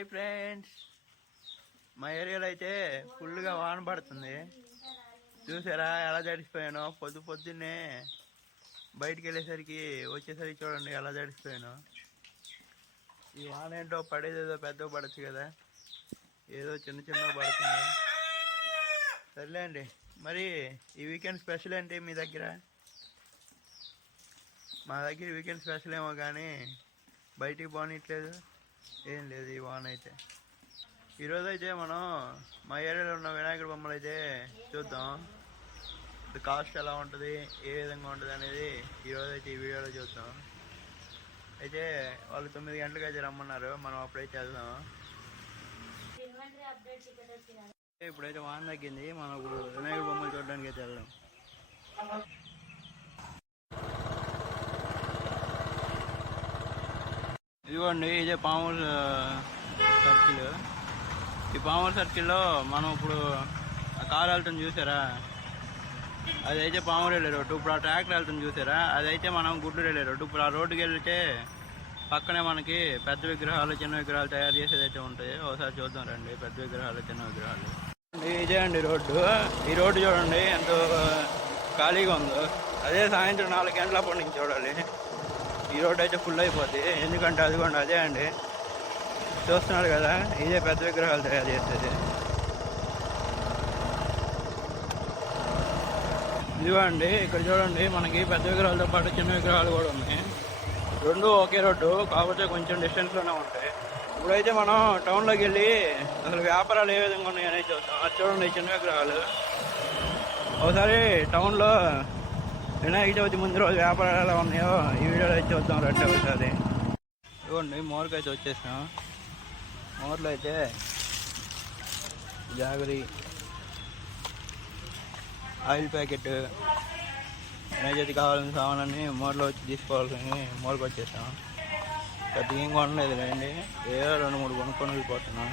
Hi friends, మా ఏరియాలో అయితే ఫుల్గా వాన పడుతుంది. చూసారా ఎలా తడిసిపోయానో? పొద్దున్నే బయటికి వచ్చేసరికి చూడండి ఎలా తడిసిపోయాను. ఈ వాన ఏంటో పడేదేదో పెద్దగా పడచ్చు కదా, ఏదో చిన్న పడుతుంది. సర్లే అండి, మరి ఈ వీకెండ్ స్పెషల్ ఏంటి మీ దగ్గర? మా దగ్గర వీకెండ్ స్పెషల్ ఏమో కానీ బయటికి పోనీయట్లేదు, ఏం లేదు ఈ వాన అయితే. ఈరోజు అయితే మనం మా ఏరియాలో ఉన్న వినాయకుడి బొమ్మలు అయితే చూద్దాం. కాస్ట్ ఎలా ఉంటుంది, ఏ విధంగా ఉంటుంది అనేది ఈరోజు అయితే ఈ వీడియోలో చూద్దాం. అయితే వాళ్ళు 9 గంటలకు అయితే రమ్మన్నారు, మనం అప్పుడైతే వెళ్దాం. ఇప్పుడైతే వాన తగ్గింది, మనం ఇప్పుడు వినాయకుడి బొమ్మలు చూడడానికి అయితే వెళ్దాం. ఇదిగోండి, ఇదే పామూరు సర్కిల్. ఈ పామూరు సర్కిల్లో మనం ఇప్పుడు ఆ కారు వెళ్తుంది చూసారా, అదైతే పామూరు వెళ్ళే రోడ్డు. ఇప్పుడు ఆ ట్రాక్టర్ వెళ్తుంది చూసారా, అదైతే మనం గుడ్డూరు వెళ్ళే రోడ్డు. ఇప్పుడు ఆ రోడ్డుకి వెళ్తే పక్కనే మనకి పెద్ద విగ్రహాలు, చిన్న విగ్రహాలు తయారు చేసేది అయితే ఉంటాయి. ఒకసారి చూద్దాం రండి, పెద్ద విగ్రహాలు, చిన్న విగ్రహాలు. ఇదే అండి రోడ్డు. ఈ రోడ్డు చూడండి ఎంతో ఖాళీగా ఉందో. అదే సాయంత్రం 4 గంటలప్పటి నుంచి చూడాలి. ఈ రోడ్డు అయితే ఫుల్ అయిపోద్ది, ఎందుకంటే అదిగోండి అదే అండి చూస్తున్నారు కదా, ఇదే పెద్ద విగ్రహాలు తయారు చేసేది. ఇదిగోండి ఇక్కడ చూడండి, మనకి పెద్ద విగ్రహాలతో పాటు చిన్న విగ్రహాలు కూడా ఉన్నాయి. రెండు ఒకే రోడ్డు, కాకపోతే కొంచెం డిస్టెన్స్లోనే ఉంటాయి. ఇప్పుడైతే మనం టౌన్లోకి వెళ్ళి అసలు వ్యాపారాలు ఏ విధంగా ఉన్నాయని చూద్దాం. అది చూడండి చిన్న విగ్రహాలు. ఒకసారి టౌన్లో వినాయక చవితి ముందు రోజు వ్యాపారాలు ఎలా ఉన్నాయో ఈ వీడియోలో అయితే చూద్దాం రండి ఒకసారి. ఇవ్వండి మోర్కి అయితే వచ్చేసాం. మోర్లో అయితే జాగరి, ఆయిల్ ప్యాకెట్, వినాయక కావాల్సిన సామాన్లన్నీ మోర్లో వచ్చి తీసుకోవాల్సి మోర్కి వచ్చేసాం. పెద్దగా ఏం కొనలేదు రండి, ఏదో 2-3 కొనుక్కొని వెళ్ళిపోతున్నాం.